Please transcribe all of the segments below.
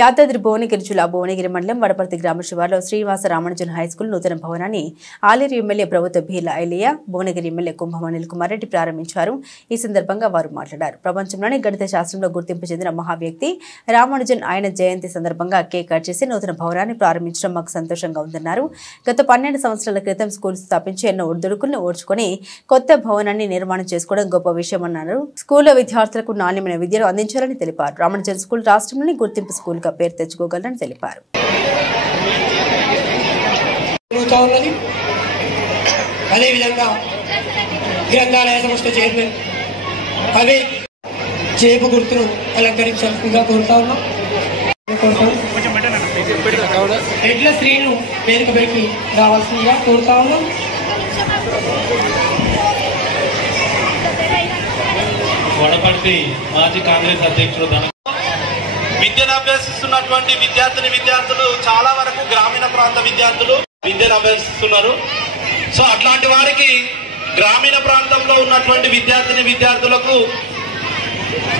యాదాద్రి భువనగిరి జిల్లా భువనగిరి మండలం వడపర్తి గ్రామ శివార్లో శ్రీనివాస రామానుజన్ హైస్కూల్ నూతన భవనాన్ని ఆలేరు ఎమ్మెల్యే ప్రభుత్వ భీర్ల ఐలయ్య భువనగిరి ఎమ్మెల్యే కుంభం అనిల్ కుమార్ రెడ్డి ప్రారంభించారు. ఈ సందర్భంగా వారు మాట్లాడారు. ప్రపంచంలోని గణిత శాస్త్రంలో గుర్తింపు చెందిన మహావ్యక్తి రామానుజన్ ఆయన జయంతి సందర్భంగా కేక్ కట్ చేసి నూతన భవనాన్ని ప్రారంభించడం మాకు సంతోషంగా ఉందన్నారు. గత 12 సంవత్సరాల క్రితం స్కూల్ స్థాపించి ఎన్నో ఒడిదుడుకులను ఓర్చుకొని కొత్త భవనాన్ని నిర్మాణం చేసుకోవడం గొప్ప విషయమన్నారు. స్కూల్లో విద్యార్థులకు నాణ్యమైన విద్యను అందించాలని తెలిపారు. రామానుజన్ స్కూల్ రాష్ట్రంలోని గుర్తింపు స్కూల్ పేరు తెచ్చుకోగలరని తెలిపారు. అదేవిధంగా గ్రంథాలయ సంస్థ చైర్మన్ అదే చేపు గుర్తును అలంకరించాల్సిందిగా కోరుతా ఉన్నాం. ఎడ్ల శ్రీను వేదికపైకి రావాల్సిందిగా కోరుతా ఉన్నాం. వడపర్తి మాజీ కాంగ్రెస్ అధ్యక్షుడు విద్యను అభ్యసిస్తున్నటువంటి విద్యార్థులు చాలా వరకు గ్రామీణ ప్రాంత విద్యార్థులు విద్యను అభ్యసిస్తున్నారు. సో అట్లాంటి వారికి గ్రామీణ ప్రాంతంలో ఉన్నటువంటి విద్యార్థులకు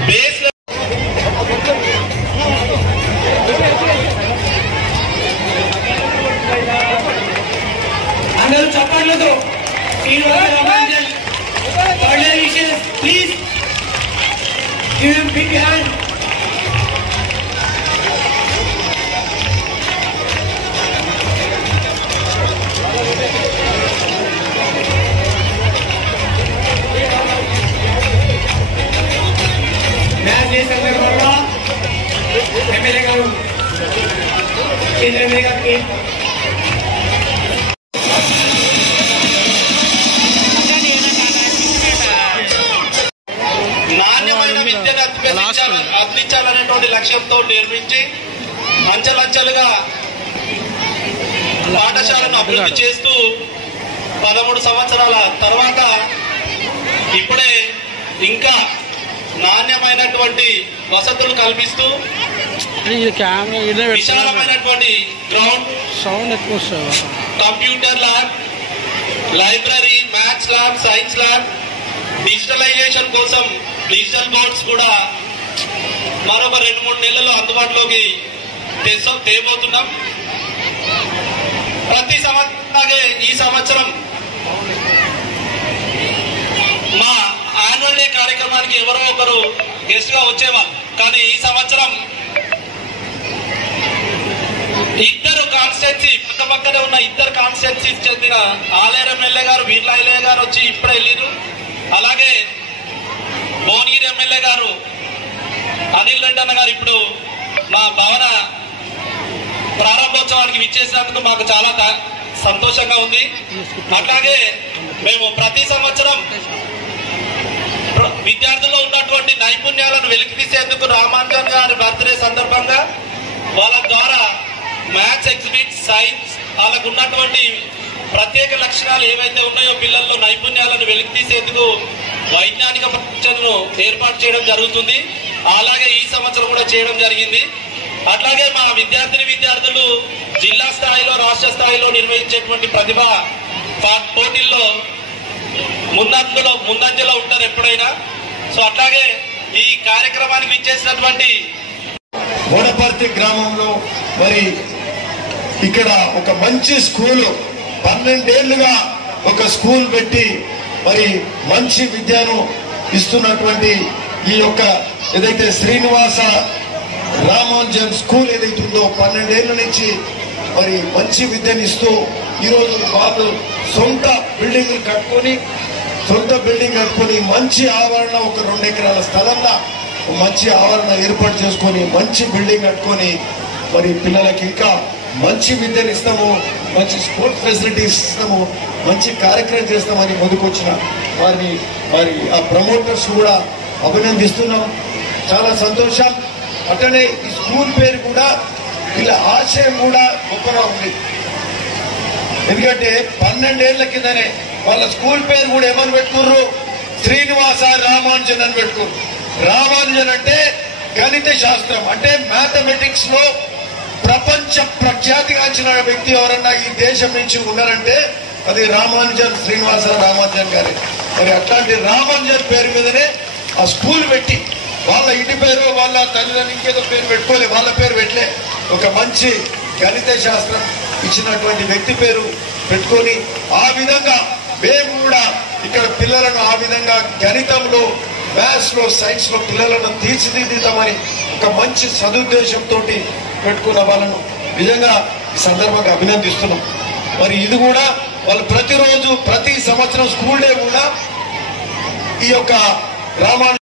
బేస్ అందరూ చప్పట్లతో please give him big hand. సందర్భంగా ఎమ్మెల్యే గారు కేంద్ర ఎమ్మెల్యే గారికి నాణ్యమైన విద్యను అందించాలనేటువంటి లక్ష్యంతో నిర్మించి అంచెలంచెలుగా పాఠశాలను అభివృద్ధి చేస్తూ 13 సంవత్సరాల తర్వాత ఇప్పుడే ఇంకా నాణ్యమైనటువంటి వసతులు కల్పిస్తూ విశాలమైనటువంటి ground, computer lab, library, maths lab, science lab, digitalization కోసం డిజిటల్ బోర్డ్స్ కూడా మరొక 2-3 నెలల్లో అందుబాటులోకి తేబోతున్నాం. ప్రతి సంవత్సరం ఈ సంవత్సరం మా యాన్యువల్ డే కార్యక్రమానికి ఎవరో ఒకరు గెస్ట్ గా వచ్చేవాళ్ళు. కానీ ఈ సంవత్సరం ఇద్దరు కాన్స్టిట్యున్సీ పక్కపక్కనే ఉన్న ఇద్దరు కాన్స్టిట్యున్సీకి చెందిన ఆలేరు ఎమ్మెల్యే గారు భీర్ల ఐలయ్య గారు వచ్చి ఇప్పుడే వెళ్ళారు. అలాగే భువనగిరి ఎమ్మెల్యే గారు అనిల్ రెడ్డి అన్న గారు ఇప్పుడు మా భవన ప్రారంభోత్సవానికి విచ్చేసినందుకు మాకు చాలా సంతోషంగా ఉంది. అట్లాగే మేము ప్రతి సంవత్సరం విద్యార్థుల్లో ఉన్నటువంటి నైపుణ్యాలను వెలికితీసేందుకు రామానుజన్ గారి బర్త్డే సందర్భంగా వాళ్ళ ద్వారా మ్యాథ్స్ ఎగ్జిబిట్, సైన్స్, వాళ్ళకు ఉన్నటువంటి ప్రత్యేక లక్షణాలు ఏవైతే ఉన్నాయో పిల్లల్లో నైపుణ్యాలను వెలికితీసేందుకు వైజ్ఞానిక పరీక్షలను ఏర్పాటు చేయడం జరుగుతుంది. అలాగే ఈ సంవత్సరం కూడా చేయడం జరిగింది. అట్లాగే మా విద్యార్థులు జిల్లా స్థాయిలో, రాష్ట్ర స్థాయిలో నిర్వహించేటువంటి ప్రతిభ పోటీల్లో ముందంజలో ఉంటారు ఎప్పుడైనా. సో అట్లాగే ఈ కార్యక్రమానికి విచ్చేసినటువంటి వడపర్తి గ్రామంలో మరి ఇక్కడ ఒక మంచి స్కూలు 12 ఏళ్లుగా ఒక స్కూల్ పెట్టి మరి మంచి విద్యను ఇస్తున్నటువంటి ఈ యొక్క ఏదైతే శ్రీనివాస రామానుజన్ స్కూల్ ఏదైతుందో 12 ఏళ్ల నుంచి మరి మంచి విద్యను ఇస్తూ ఈరోజు వాళ్ళు సొంత బిల్డింగ్ కట్టుకొని మంచి ఆవరణ ఒక 2 ఎకరాల స్థలంలో మంచి ఆవరణ ఏర్పాటు చేసుకొని మంచి బిల్డింగ్ కట్టుకొని మరి పిల్లలకి ఇంకా మంచి విద్యను ఇస్తాము, మంచి స్పోర్ట్స్ ఫెసిలిటీస్ ఇస్తాము, మంచి కార్యక్రమం చేస్తామని ముందుకొచ్చిన మరి ఆ ప్రమోటర్స్ కూడా అభినందిస్తున్నాం. చాలా సంతోషం. అట్లనే ఈ స్కూల్ పేరు కూడా వీళ్ళ ఆశయం కూడా గొప్పగా ఉంది. ఎందుకంటే 12 ఏళ్ల కిందనే వాళ్ళ స్కూల్ పేరు కూడా ఏమని పెట్టుకుర్రు? శ్రీనివాస రామానుజన్ అని పెట్టుకుర్రు. రామానుజన్ అంటే గణిత శాస్త్రం, అంటే మ్యాథమెటిక్స్ లో ప్రపంచ ప్రఖ్యాతిగాంచిన వ్యక్తి ఎవరన్నా ఈ దేశం నుంచి ఉన్నారంటే అది రామానుజన్, శ్రీనివాస రామానుజన్ గారే. మరి అట్లాంటి రామానుజన్ పేరు మీదనే ఆ స్కూల్ పెట్టి వాళ్ళ ఇంటి పేరు వాళ్ళ తల్లిదండ్రులు ఇంకేదో పేరు పెట్టుకోలే, వాళ్ళ పేరు పెట్టలే. ఒక మంచి గణిత శాస్త్రం ఇచ్చినటువంటి వ్యక్తి పేరు పెట్టుకొని ఆ విధంగా మేము కూడా ఇక్కడ పిల్లలను ఆ విధంగా గణితంలో, మ్యాథ్స్ లో, సైన్స్ లో పిల్లలను తీర్చిదిద్దామని ఒక మంచి సదుద్దేశంతో పెట్టుకున్న వాళ్ళను నిజంగా ఈ సందర్భంగా అభినందిస్తున్నాం. మరి ఇది కూడా వాళ్ళు ప్రతిరోజు ప్రతి సంవత్సరం స్కూల్ డే కూడా ఈ యొక్క గ్రామాన్ని